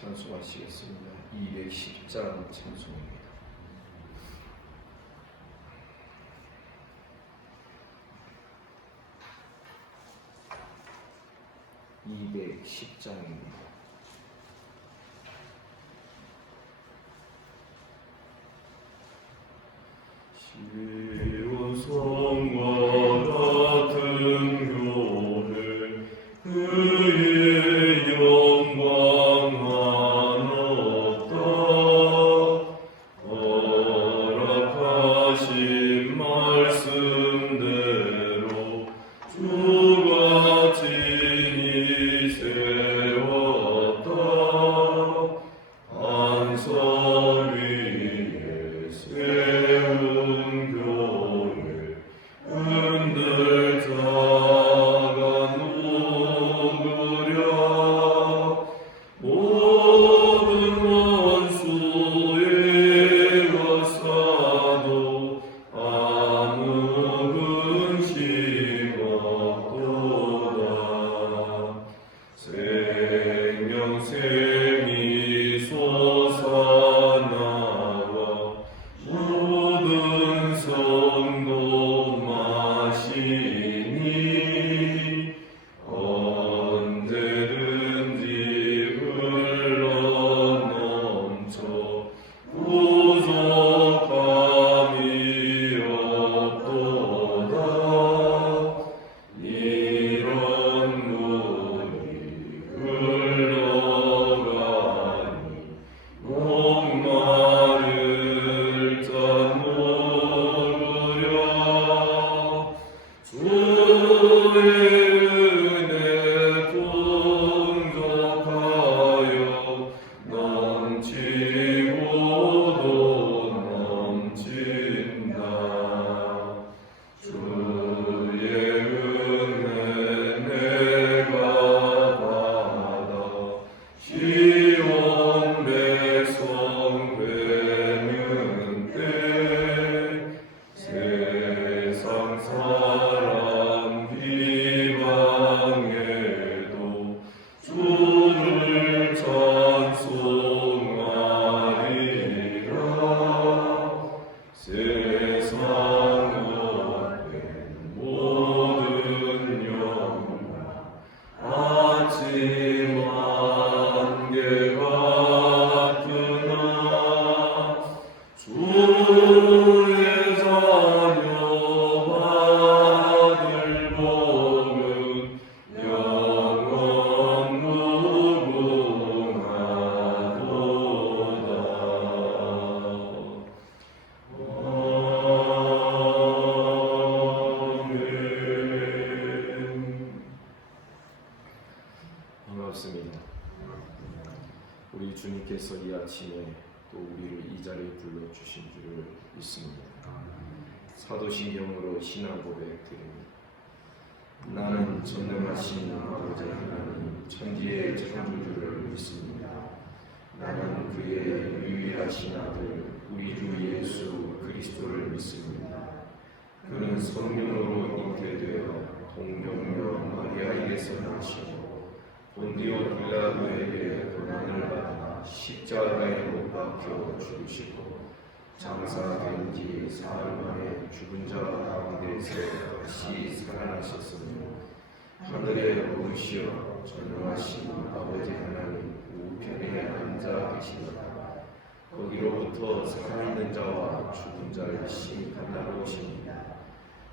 찬송하시겠습니다. 210장 찬송입니다. 210장입니다. 시온 성과 같은 교회 그의 영광 하나다. 허락하신 말씀대로 주가 친히 세웠다. 안성 위에 세운 교회 흔들다가 녹으랴. 모든 원수의 와사도 아무 근심 없도다. 생명샘이 솟아나와 모든 성도 마시니 언제든지 흘러넘쳐 부족함이 없도다. 이런 물이 흘러가니 목마를 다 먹으려. 주의 은혜 풍족하여 넘치고도 넘친다. 주의 은혜 내가 받아 시온 백성 되는 때 세상 사람 비방해도 주를 찬송하리라. 세상 앞에 모든 영광 아침 안개 같으나 주의 자녀 아들 복은 영원 무궁하도다. 아멘. 반갑습니다. 우리 주님께서 이 아침에 또 우리를 이 자리에 불러주신 줄을 믿습니다. 사도신경으로 신앙 고백드립니다. 나는 전능하신 아버지 하나님 천지의 창조주를 믿습니다. 나는 그의 유일하신 아들 우리 주 예수 그리스도를 믿습니다. 그는 성령으로 잉태되어 동정녀 마리아에게서 나시고 본디오 빌라도에게 고난을 받아 십자가에 못 박혀 죽으시고 장사된 지 사흘 만에 죽은 자 가운데서 다시 살아나셨으며 하늘에 오르시어 전능하신 아버지 하나님 우편에 앉아 계시도다. 거기로부터 살아있는 자와 죽은 자를 심판하러 오십니다.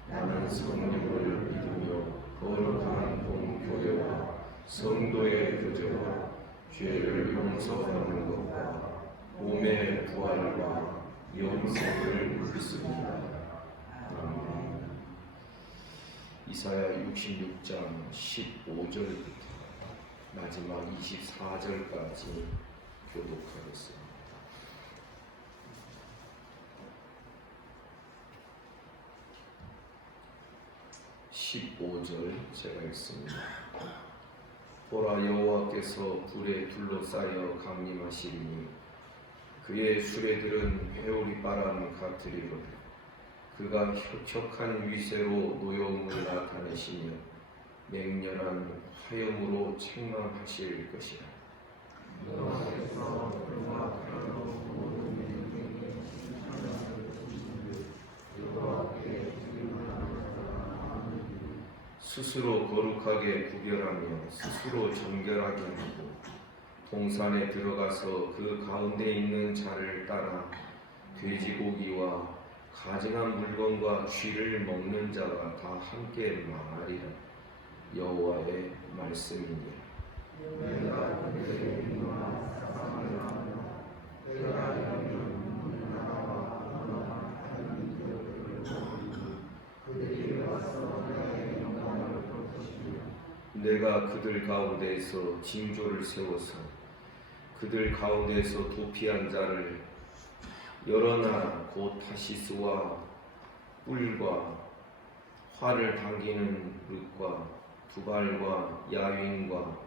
나는 성령을 믿으며 거룩한 공교회와 성도의 교제와 죄를 용서하는 것과 몸의 부활과 영생을 믿습니다. 아멘. 이사야 66장 15절부터 마지막 24절까지 교독하겠습니다. 15절 제가 읽습니다. 보라, 여호와께서 불에 둘러싸여 강림하시리니 그의 수레들은 회오리 바람 같으리로다. 그가 혁혁한 위세로 노여움을 나타내시며 맹렬한 화염으로 책망하실 것이라. 스스로 거룩하게 구별하며 스스로 정결하게 하고 동산에 들어가서 그 가운데 있는 자를 따라 돼지고기와 가증한 물건과 쥐를 먹는 자가 다 함께 망하리라. 여호와의 말씀이니라. 내가 그들 가운데에서 징조를 세워서 그들 가운데에서 도피한 자를 여러 나라 곧 타시스와 뿔과 활을 당기는 룻과 두발과 야윈과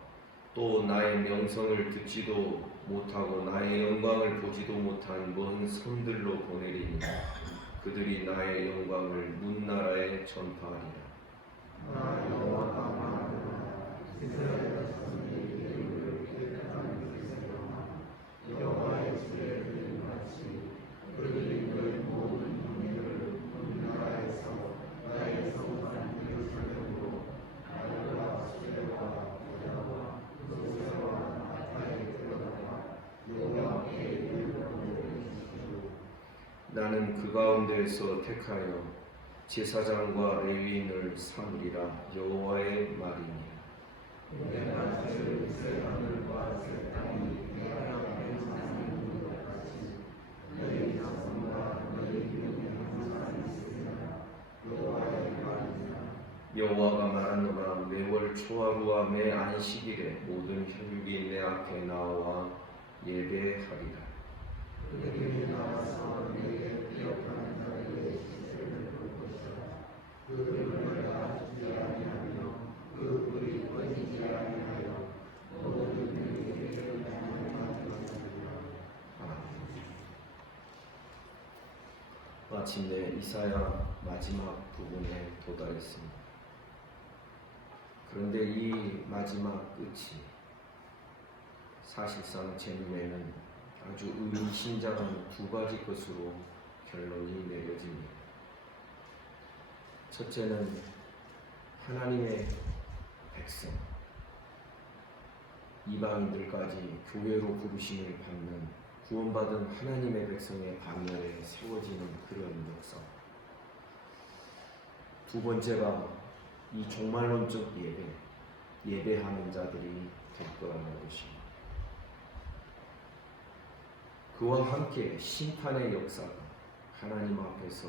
또 나의 명성을 듣지도 못하고 나의 영광을 보지도 못한 먼 섬들로 보내리니 그들이 나의 영광을 문 나라에 전파하리라. 나는 그 가운데에서 택하여 제사장과 레위인을 삼으리라. 여호와의 말이니라. 여호와가 말하노라. 매월 초하루와 매 안식일에 모든 혈육이 내 앞에 나와 예배하리라. 마침내 이사야 마지막 부분에 도달했습니다. 그런데 이 마지막 끝이 사실상 제 눈에는 아주 의미심장한 두 가지 것으로 결론이 내려집니다. 첫째는 하나님의 백성, 이방인들까지 교회로 부르심을 받는 구원받은 하나님의 백성의 반열에 세워지는 그런 역사. 두 번째가 이 종말론적 예배하는 자들이 될 거라는 것입니다. 그와 함께 심판의 역사가 하나님 앞에서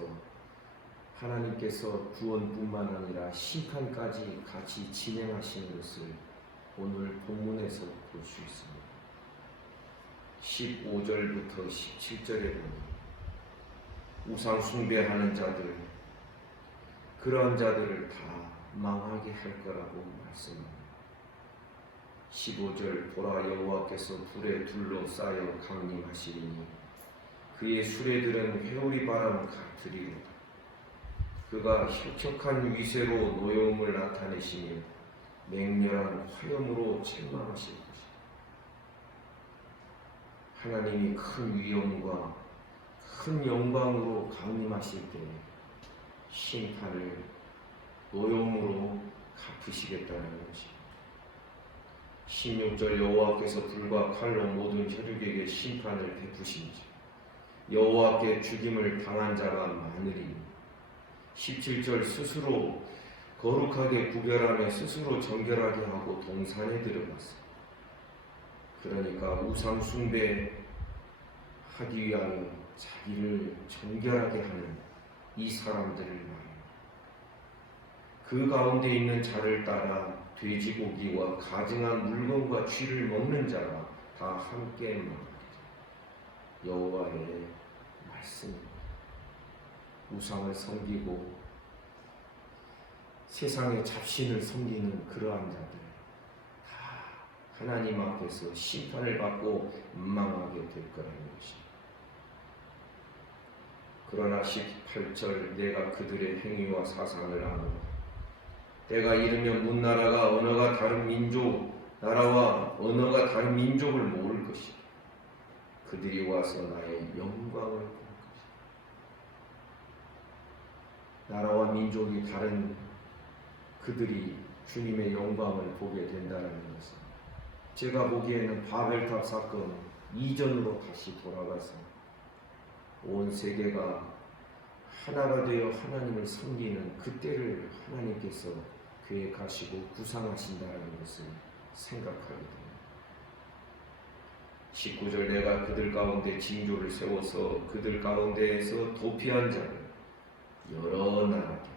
하나님께서 구원뿐만 아니라 심판까지 같이 진행하시는 것을 오늘 본문에서 볼 수 있습니다. 15절부터 17절에 보니 우상 숭배하는 자들, 그러한 자들을 다 망하게 할 거라고 말씀합니다. 15절 보라 여호와께서 불에 둘러싸여 강림하시리니 그의 수레들은 회오리 바람 같으리로다. 그가 혁혁한 위세로 노여움을 나타내시며 맹렬한 화염으로 책망하실 것이다. 하나님이 큰 위엄과 큰 영광으로 강림하실 때 심판을 노여움으로 갚으시겠다는 것입니다. 16절 여호와께서 불과 칼로 모든 혈육에게 심판을 베푸신지 여호와께 죽임을 당한 자가 많으리니 17절 스스로 거룩하게 구별하며 스스로 정결하게 하고 동산에 들어갔어. 그러니까 우상 숭배하기 위하여 자기를 정결하게 하는 이 사람들을 말합니다. 그 가운데 있는 자를 따라 돼지고기와 가증한 물건과 쥐를 먹는 자가 다 함께 말합니다. 여호와의 말씀입니다. 우상을 섬기고 세상의 잡신을 섬기는 그러한 자들 다 하나님 앞에서 심판을 받고 망하게 될 거라는 것입니다. 그러나 18절 내가 그들의 행위와 사상을 아노라. 때가 이르면 문나라가 언어가 다른 민족 나라와 언어가 다른 민족을 모을 것이다. 그들이 와서 나의 영광을 볼 것이다. 나라와 민족이 다른 그들이 주님의 영광을 보게 된다는 것은 제가 보기에는 바벨탑 사건 이전으로 다시 돌아가서 온 세계가 하나가 되어 하나님을 섬기는 그때를 하나님께서 계획하시고 구상하신다는 것을 생각하게 됩니다. 19절 내가 그들 가운데 징조를 세워서 그들 가운데에서 도피한 자를 여러 나라께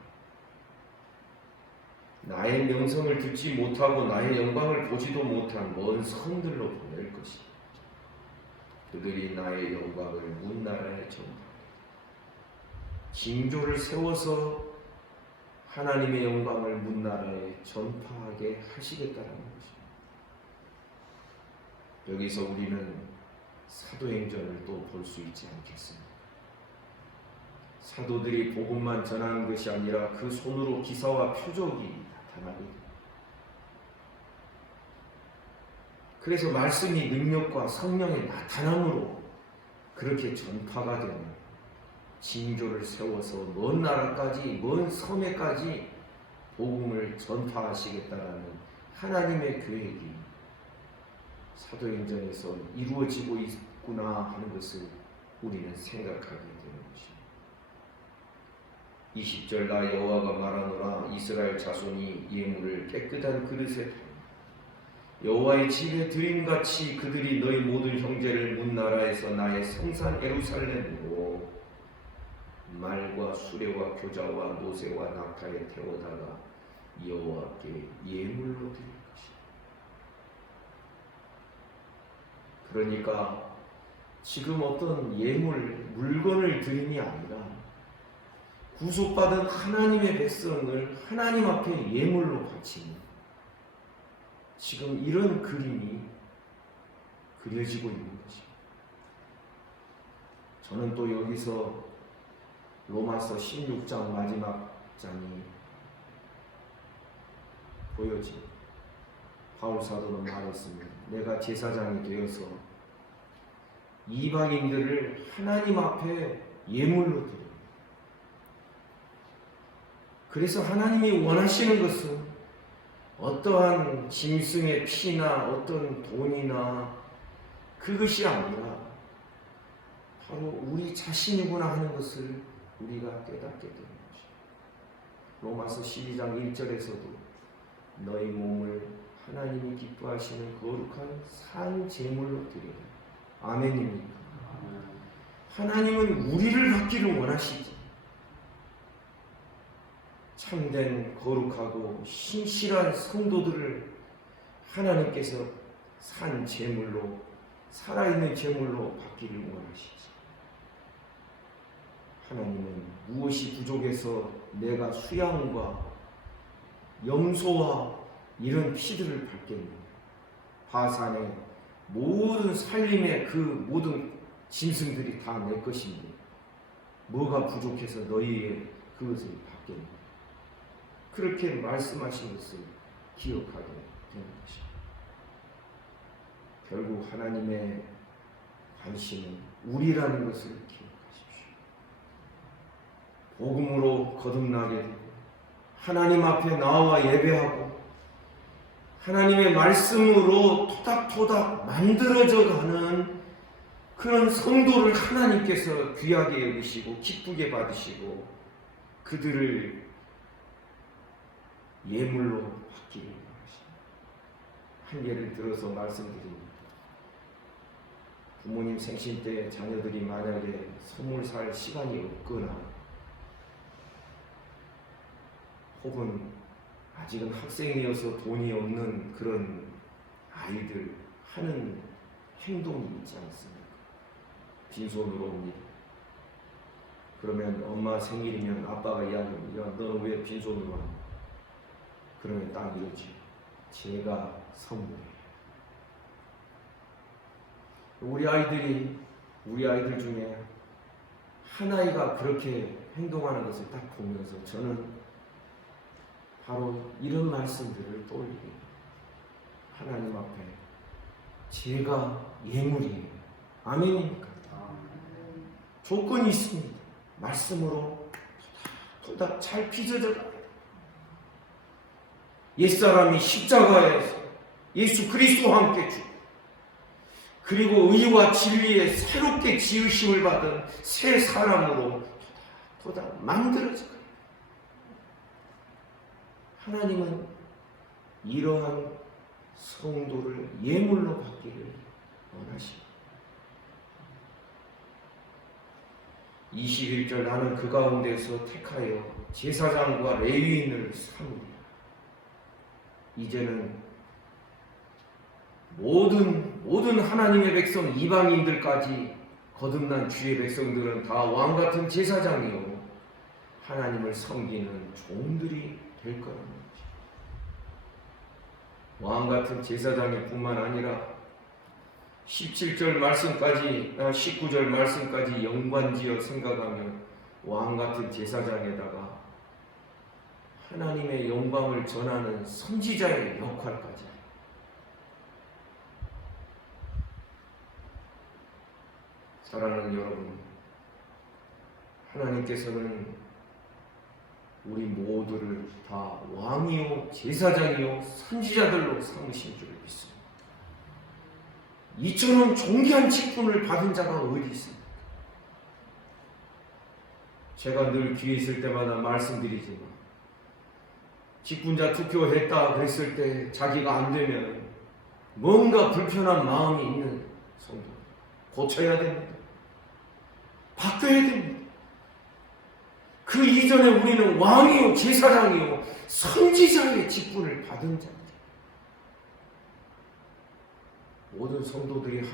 나의 명성을 듣지 못하고 나의 영광을 보지도 못한 먼 성들로 보낼 것이다. 그들이 나의 영광을 문 나라에 전파하리라. 징조를 세워서 하나님의 영광을 문 나라에 전파하게 하시겠다는 것입니다. 여기서 우리는 사도행전을 또 볼 수 있지 않겠습니까? 사도들이 복음만 전하는 것이 아니라 그 손으로 기사와 표적이 나타나게 됩니다. 그래서 말씀이 능력과 성령의 나타남으로 그렇게 전파가 되는 징조를 세워서 먼 나라까지 먼 섬에까지 복음을 전파하시겠다라는 하나님의 계획이 사도행전에서 이루어지고 있구나 하는 것을 우리는 생각하게 되는 것입니다. 20절 나 여호와가 말하노라 이스라엘 자손이 예물을 깨끗한 그릇에 담아 여호와의 집에 드림같이 그들이 너희 모든 형제를 문 나라에서 나의 성산 예루살렘으로 말과 수레와 교자와 노새와 낙타에 태워다가 여호와께 예물로 드릴 것이다. 그러니까 지금 어떤 예물, 물건을 드림이 아니라 구속받은 하나님의 백성을 하나님 앞에 예물로 바치는 지금 이런 그림이 그려지고 있는 것입니다. 저는 또 여기서 로마서 16장 마지막 장이 보여지 바울 사도는 말했습니다. 내가 제사장이 되어서 이방인들을 하나님 앞에 예물로 드립니다. 그래서 하나님이 원하시는 것은 어떠한 짐승의 피나 어떤 돈이나 그것이 아니라 바로 우리 자신이구나 하는 것을 우리가 깨닫게 되는 것입니다. 로마서 12장 1절에서도 너희 몸을 하나님이 기뻐하시는 거룩한 산 제물로 드리라. 아멘입니까? 하나님은 우리를 받기를 원하시지. 참된 거룩하고 신실한 성도들을 하나님께서 산 제물로 살아있는 제물로 받기를 원하시지. 하나님은 무엇이 부족해서 내가 수양과 염소와 이런 피들을 받겠느냐. 바산의 모든 살림의 그 모든 짐승들이 다 내 것인데 뭐가 부족해서 너희의 그것을 받겠느냐. 그렇게 말씀하신 것을 기억하게 되는 것입니다. 결국 하나님의 관심은 우리라는 것을 기억하십시오. 복음으로 거듭나게 되고 하나님 앞에 나와 예배하고 하나님의 말씀으로 토닥토닥 만들어져 가는 그런 성도를 하나님께서 귀하게 여기시고 기쁘게 받으시고 그들을 예물로 받기를 원하십니다. 한 예를 들어서 말씀드립니다. 부모님 생신 때 자녀들이 만약에 선물 살 시간이 없거나 혹은 아직은 학생이어서 돈이 없는 그런 아이들 하는 행동이 있지 않습니까? 빈손으로 옵니다. 그러면 엄마 생일이면 아빠가 이야기합니다. 야, 너는 왜 빈손으로 왔냐? 그러면 딱 이러지. 제가 선물이에요. 우리 아이들 중에 한 아이가 그렇게 행동하는 것을 딱 보면서 저는 바로 이런 말씀들을 떠올리게 됩니다. 하나님 앞에 제가 예물이에요. 아멘입니까? 조건이 있습니다. 말씀으로 토닥토닥 잘 빚어져가. 옛사람이 십자가에서 예수 그리스도와 함께 죽고, 그리고 의와 진리에 새롭게 지으심을 받은 새 사람으로 토닥토닥 만들어져가. 하나님은 이러한 성도를 예물로 받기를 원하십니다. 21절 나는 그 가운데서 택하여 제사장과 레위인을 삼으리라. 이제는 모든 하나님의 백성 이방인들까지 거듭난 주의 백성들은 다 왕같은 제사장이요 하나님을 섬기는 종들이 될 거라는 거죠. 왕같은 제사장일 뿐만 아니라 17절 말씀까지 19절 말씀까지 연관지어 생각하면 왕같은 제사장에다가 하나님의 영광을 전하는 선지자의 역할까지. 사랑하는 여러분, 하나님께서는 우리 모두를 다 왕이요 제사장이요 선지자들로 삼으신 줄 믿습니다. 이처럼 존귀한 직분을 받은 자가 어디 있습니까? 제가 늘 귀에 있을 때마다 말씀드리지만, 직분자 투표했다 그랬을 때 자기가 안 되면 뭔가 불편한 마음이 있는 성도 고쳐야 됩니다. 바뀌어야 됩니다. 그 이전에 우리는 왕이요 제사장이요 선지자의 직분을 받은 자입니다. 모든 성도들이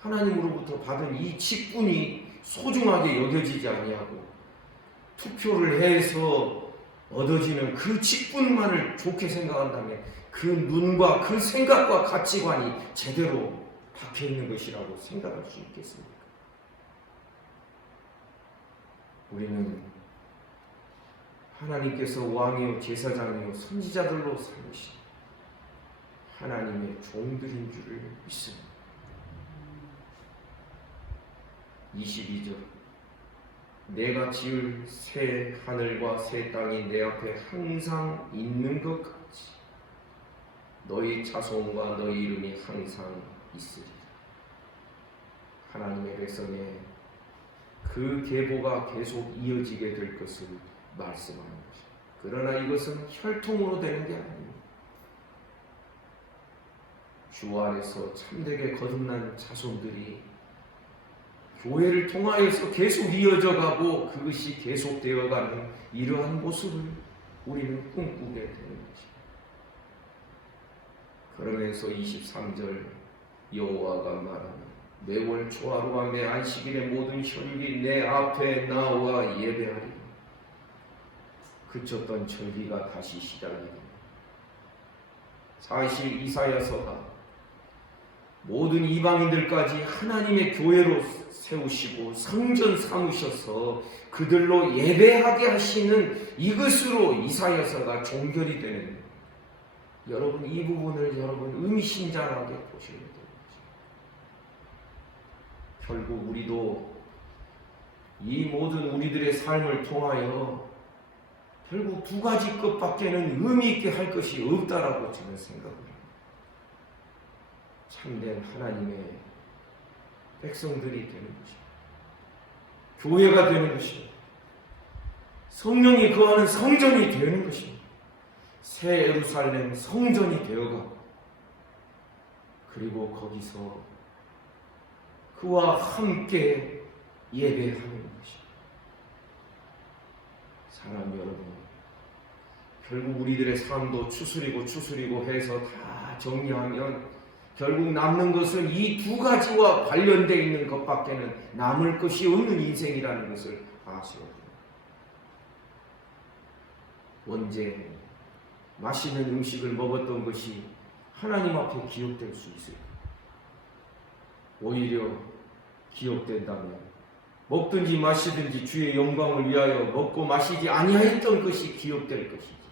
하나님으로부터 받은 이 직분이 소중하게 여겨지지 아니하고 투표를 해서 얻어지는 그 직분만을 좋게 생각한다면 그 눈과 그 생각과 가치관이 제대로 박혀 있는 것이라고 생각할 수 있겠습니까? 우리는 하나님께서 왕이요 제사장이요 선지자들로 삼으신 하나님의 종들인 줄을 믿습니다. 22절 내가 지을 새 하늘과 새 땅이 내 앞에 항상 있는 것 같이 너희 자손과 너희 이름이 항상 있으리라. 하나님의 백성의 그 계보가 계속 이어지게 될 것을 말씀하는 것입니다. 그러나 이것은 혈통으로 되는 게 아닙니다. 주 안에서 참되게 거듭난 자손들이 교회를 통하여서 계속 이어져 가고 그것이 계속되어가는 이러한 모습을 우리는 꿈꾸게 되는 것입니다. 그러면서 23절 여호와가 말하는 매월 초하루와 매 안식일의 모든 혈육이 내 앞에 나와 예배하리라. 그쳤던 절기가 다시 시작됩니다. 사실 이사야서가 모든 이방인들까지 하나님의 교회로 세우시고 성전 삼으셔서 그들로 예배하게 하시는 이것으로 이사야서가 종결이 되는, 여러분 이 부분을 여러분 의미심장하게 보셔야 됩니다. 결국 우리도 이 모든 우리들의 삶을 통하여 결국 두 가지 것밖에는 의미 있게 할 것이 없다라고 저는 생각을 합니다. 참된 하나님의 백성들이 되는 것입니다. 교회가 되는 것입니다. 성령이 거하는 성전이 되는 것입니다. 새 예루살렘 성전이 되어가고 그리고 거기서 그와 함께 예배하는 것입니다. 사람 여러분, 결국 우리들의 삶도 추스리고 해서 다 정리하면 결국 남는 것은 이 두 가지와 관련되어 있는 것밖에는 남을 것이 없는 인생이라는 것을 아셔야 됩니다. 언제 맛있는 음식을 먹었던 것이 하나님 앞에 기억될 수 있을까? 오히려 기억된다면 먹든지 마시든지 주의 영광을 위하여 먹고 마시지 아니하였던 것이 기억될 것이지.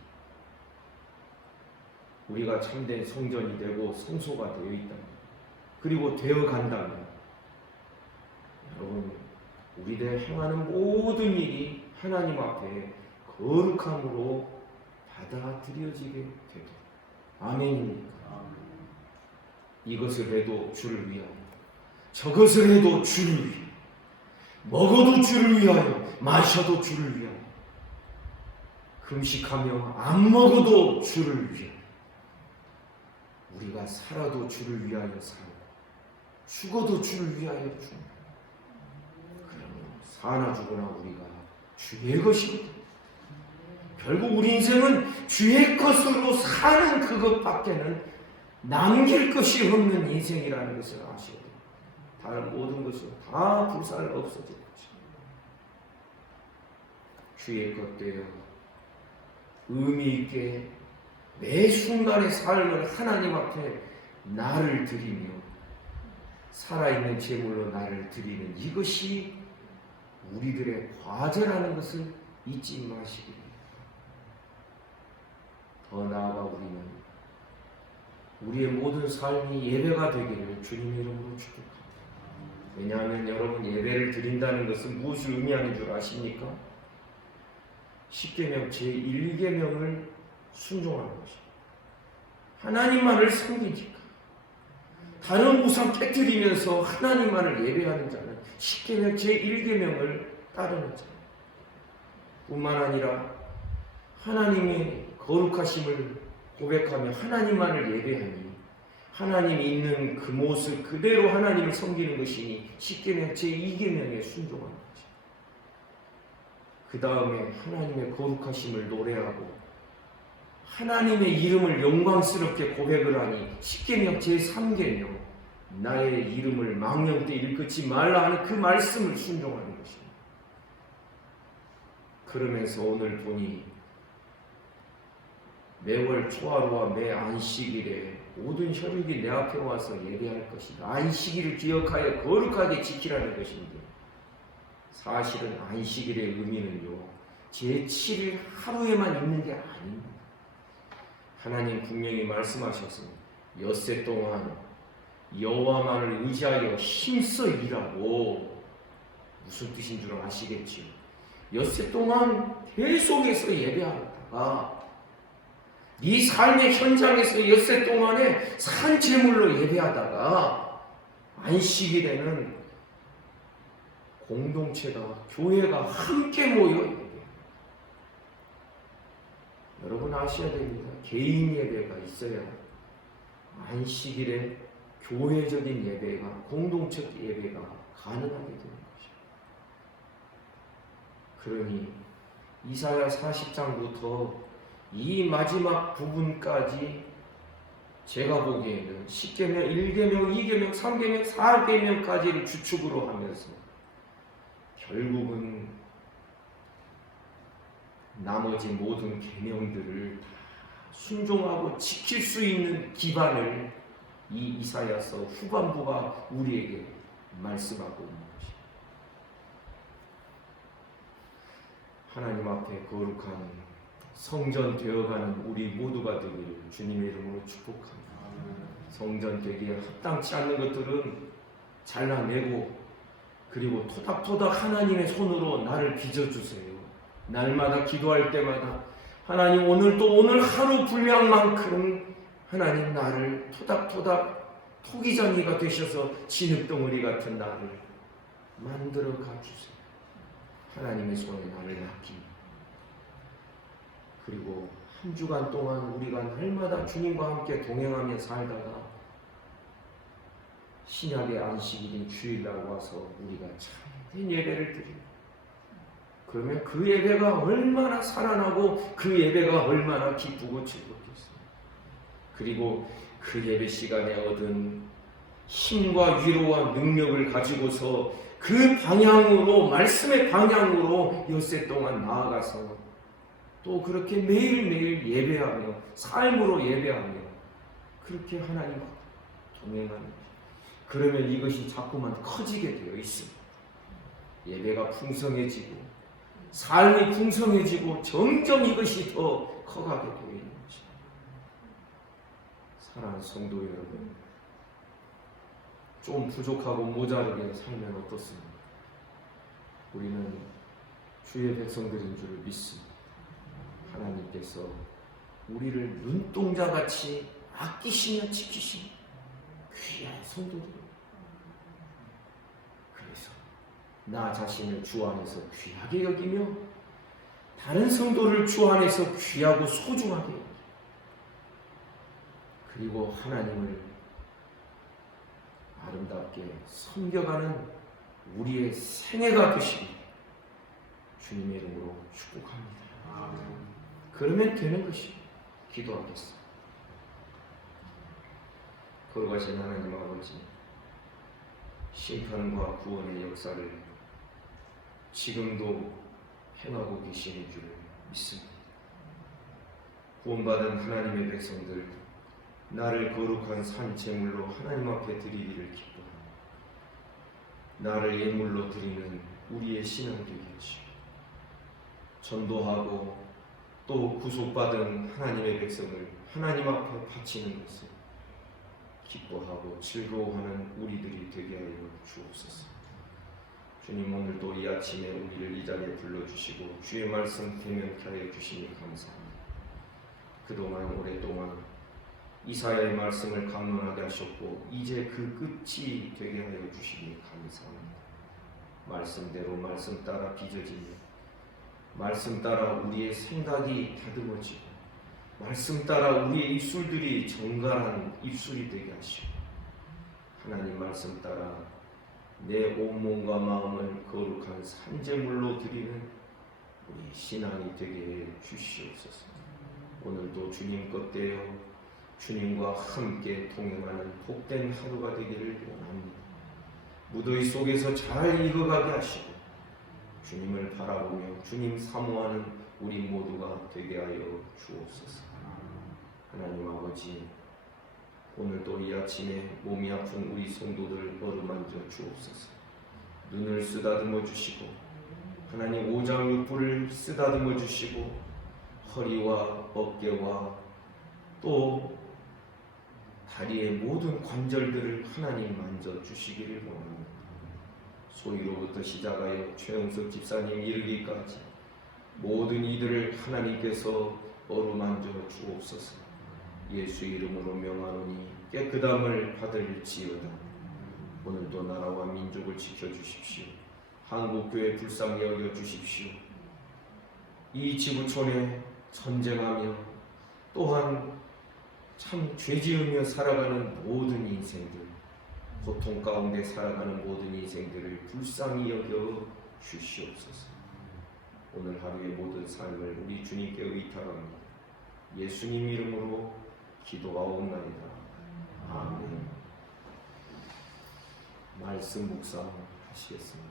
우리가 참된 성전이 되고 성소가 되어 있다면 그리고 되어 간다면 여러분 우리들 행하는 모든 일이 하나님 앞에 거룩함으로 받아들여지게 되도록. 아멘입니까? 이것을 해도 주를 위하여, 저것을 해도 주를 위하여, 먹어도 주를 위하여, 마셔도 주를 위하여, 금식하며 안 먹어도 주를 위하여, 우리가 살아도 주를 위하여 살고 죽어도 주를 위하여 죽는다. 그러면 사나 죽으나 우리가 주의 것입니다. 결국 우리 인생은 주의 것으로 사는 그것밖에는 남길 것이 없는 인생이라는 것을 아셔야 됩니다. 다른 모든 것은 다 불살 없어질 것입니다. 주의 것 되어 의미 있게 매 순간의 삶을 하나님 앞에 나를 드리며 살아있는 제물로 나를 드리는 이것이 우리들의 과제라는 것을 잊지 마시기 바랍니다. 더 나아가 우리는 우리의 모든 삶이 예배가 되기를 주님의 이름으로 축복합니다. 왜냐하면 여러분 예배를 드린다는 것은 무엇을 의미하는 줄 아십니까? 10계명 제1계명을 순종하는 것입니다. 하나님만을 섬기니까. 다른 우상 깨뜨리면서 하나님만을 예배하는 자는 10계명 제1계명을 따르는 자 뿐만 아니라 하나님의 거룩하심을 고백하며 하나님만을 예배하니 하나님이 있는 그 모습 그대로 하나님을 섬기는 것이니 10계명 제2계명에 순종하는 거죠. 그 다음에 하나님의 거룩하심을 노래하고 하나님의 이름을 영광스럽게 고백을 하니 10계명 제3계명 나의 이름을 망령 때 일컫지 말라 하는 그 말씀을 순종하는 것입니다. 그러면서 오늘 보니 매월 초하루와 매 안식일에 모든 혈육이 내 앞에 와서 예배할 것이다. 안식일을 기억하여 거룩하게 지키라는 것인데 사실은 안식일의 의미는요 제7일 하루에만 있는 게 아닙니다. 하나님 분명히 말씀하셨습니다. 엿새 동안 여호와만을 의지하여 힘써 일하고 무슨 뜻인 줄 아시겠지요? 엿새 동안 계속해서 예배하다가 네 삶의 현장에서 엿새 동안에 산제물로 예배하다가 안식일에는 공동체가 교회가 함께 모여 예배합니다. 여러분 아셔야 됩니다. 개인 예배가 있어야 안식일에 교회적인 예배가 공동체 예배가 가능하게 되는 것입니다. 그러니 이사야 40장부터 이 마지막 부분까지 제가 보기에는 10계명, 1계명, 2계명, 3계명, 4계명까지를 주축으로 하면서 결국은 나머지 모든 계명들을 다 순종하고 지킬 수 있는 기반을 이 이사야서 후반부가 우리에게 말씀하고 있는 것입니다. 하나님 앞에 거룩한 성전 되어가는 우리 모두가 되기를 주님의 이름으로 축복합니다. 성전 되기에 합당치 않는 것들은 잘라내고 그리고 토닥토닥 하나님의 손으로 나를 빚어주세요. 날마다 기도할 때마다 하나님 오늘 하루 분량만큼 하나님 나를 토닥토닥 토기장이가 되셔서 진흙덩어리 같은 나를 만들어 가주세요. 하나님의 손에 나를 맡깁니다. 그리고 한 주간 동안 우리가 날마다 주님과 함께 동행하며 살다가 신약의 안식일인 주일날 와서 우리가 참된 예배를 드립니다. 그러면 그 예배가 얼마나 살아나고 그 예배가 얼마나 기쁘고 즐겁겠습니까? 그리고 그 예배 시간에 얻은 힘과 위로와 능력을 가지고서 그 방향으로 말씀의 방향으로 엿새 동안 나아가서 또 그렇게 매일매일 예배하며 삶으로 예배하며 그렇게 하나님과 동행하는 거죠. 그러면 이것이 자꾸만 커지게 되어 있습니다. 예배가 풍성해지고 삶이 풍성해지고 점점 이것이 더 커가게 되어 있는 거죠. 사랑하는 성도 여러분, 좀 부족하고 모자르게 살면 어떻습니까? 우리는 주의 백성들인 줄 믿습니다. 하나님께서 우리를 눈동자같이 아끼시며 지키시는 귀한 성도들. 그래서 나 자신을 주 안에서 귀하게 여기며 다른 성도를 주 안에서 귀하고 소중하게 여기며 그리고 하나님을 아름답게 섬겨가는 우리의 생애가 되시길 주님의 이름으로 축복합니다. 그러면 되는 것이 기도하겠습니다. 거룩하신 하나님 아버지, 심판과 구원의 역사를 지금도 행하고 계시는 줄 믿습니다. 구원받은 하나님의 백성들, 나를 거룩한 산 제물로 하나님 앞에 드리기를 기뻐합니다. 나를 예물로 드리는 우리의 신앙 되게 하시고 전도하고 또 구속받은 하나님의 백성을 하나님 앞에 바치는 것을 기뻐하고 즐거워하는 우리들이 되게 하여 주옵소서. 주님, 오늘도 이 아침에 우리를 이 자리에 불러주시고 주의 말씀 대면케 하여 주시니 감사합니다. 그동안 오랫동안 이사야의 말씀을 강론하게 하셨고 이제 그 끝이 되게 하여 주시니 감사합니다. 말씀대로 말씀 따라 빚어지며 말씀 따라 우리의 생각이 다듬어지고 말씀 따라 우리의 입술들이 정갈한 입술이 되게 하시고 하나님 말씀 따라 내 온몸과 마음을 거룩한 산제물로 드리는 우리 신앙이 되게 해 주시옵소서. 오늘도 주님 것 되어 주님과 함께 동행하는 복된 하루가 되기를 원합니다. 무더위 속에서 잘 익어가게 하시고 주님을 바라보며 주님 사모하는 우리 모두가 되게 하여 주옵소서. 하나님 아버지, 오늘도 이 아침에 몸이 아픈 우리 성도들 어루만져 주옵소서. 눈을 쓰다듬어 주시고 하나님 오장육부를 쓰다듬어 주시고 허리와 어깨와 또 다리의 모든 관절들을 하나님 만져 주시기를 원합니다. 소위로부터 시작하여 최영석 집사님 이르기까지 모든 이들을 하나님께서 어루만져 주옵소서. 예수 이름으로 명하노니 깨끗함을 받을지어다. 오늘도 나라와 민족을 지켜주십시오. 한국교회 불쌍히 여겨주십시오. 이 지구촌에 전쟁하며 또한 참 죄지으며 살아가는 모든 인생들, 고통 가운데 살아가는 모든 인생들을 불쌍히 여겨 주시옵소서. 오늘 하루의 모든 삶을 우리 주님께 의탁합니다. 예수님 이름으로 기도하옵나이다. 아멘. 말씀 묵상하시겠습니다.